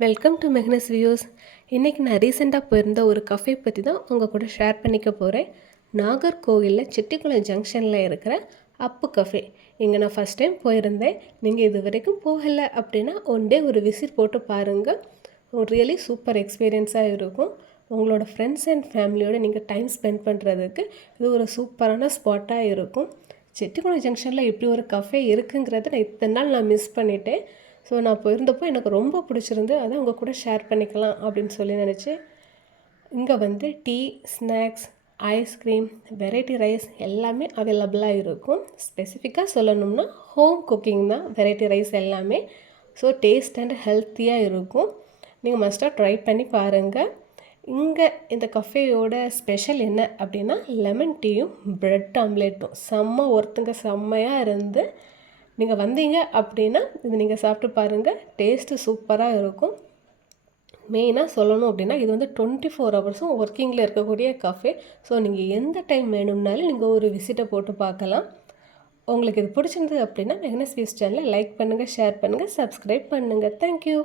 Welcome to மெக்னஸ் views. இன்றைக்கி நான் ரீசெண்டாக போயிருந்த ஒரு கஃபே பற்றி தான் உங்கள் கூட ஷேர் பண்ணிக்க போகிறேன். நாகர்கோவிலில் செட்டிக்குளம் ஜங்ஷனில் இருக்கிற அப்பு கஃபே. இங்கே நான் ஃபஸ்ட் டைம் போயிருந்தேன். நீங்கள் இது வரைக்கும் போகலை அப்படின்னா ஒன் டே ஒரு விசிட் போட்டு பாருங்கள். ஒரு ரியலி சூப்பர் எக்ஸ்பீரியன்ஸாக இருக்கும். உங்களோட ஃப்ரெண்ட்ஸ் அண்ட் ஃபேமிலியோடு நீங்கள் டைம் ஸ்பெண்ட் பண்ணுறதுக்கு இது ஒரு சூப்பரான ஸ்பாட்டாக இருக்கும். செட்டிக்குளம் ஜங்ஷனில் இப்படி ஒரு கஃபே இருக்குங்கிறத நான் இத்தனை நாள் நான் மிஸ் பண்ணிட்டேன். ஸோ நான் போயிருந்தப்போ எனக்கு ரொம்ப பிடிச்சிருந்து, அதான் உங்கள் கூட ஷேர் பண்ணிக்கலாம் அப்படின்னு சொல்லி நினச்சேன். இங்கே வந்து tea, snacks, ice cream, variety rice எல்லாமே அவைலபிளாக இருக்கும். ஸ்பெசிஃபிக்காக சொல்லணும்னா ஹோம் குக்கிங் தான் வெரைட்டி ரைஸ் எல்லாமே. ஸோ டேஸ்ட் அண்ட் ஹெல்த்தியாக இருக்கும். நீங்கள் மஸ்ட்டாக ட்ரை பண்ணி பாருங்கள். இங்கே இந்த கஃபேயோட ஸ்பெஷல் என்ன அப்படின்னா லெமன் டீயும் ப்ரெட் ஆம்லேட்டும் செம்மையாக இருந்து நீங்கள் வந்தீங்க அப்படின்னா இது நீங்கள் சாப்பிட்டு பாருங்கள். டேஸ்ட்டு சூப்பராக இருக்கும். மெயினாக சொல்லணும் அப்படின்னா இது வந்து 24 ஹவர்ஸும் ஒர்க்கிங்கில் இருக்கக்கூடிய கஃபே. ஸோ நீங்கள் எந்த டைம் வேணும்னாலும் நீங்கள் ஒரு விசிட்டை போட்டு பார்க்கலாம். உங்களுக்கு இது பிடிச்சிருந்தது அப்படின்னா மெக்னஸ் வியூஸ் சேனலை லைக் பண்ணுங்கள், ஷேர் பண்ணுங்கள், சப்ஸ்கிரைப் பண்ணுங்கள். தேங்க்யூ.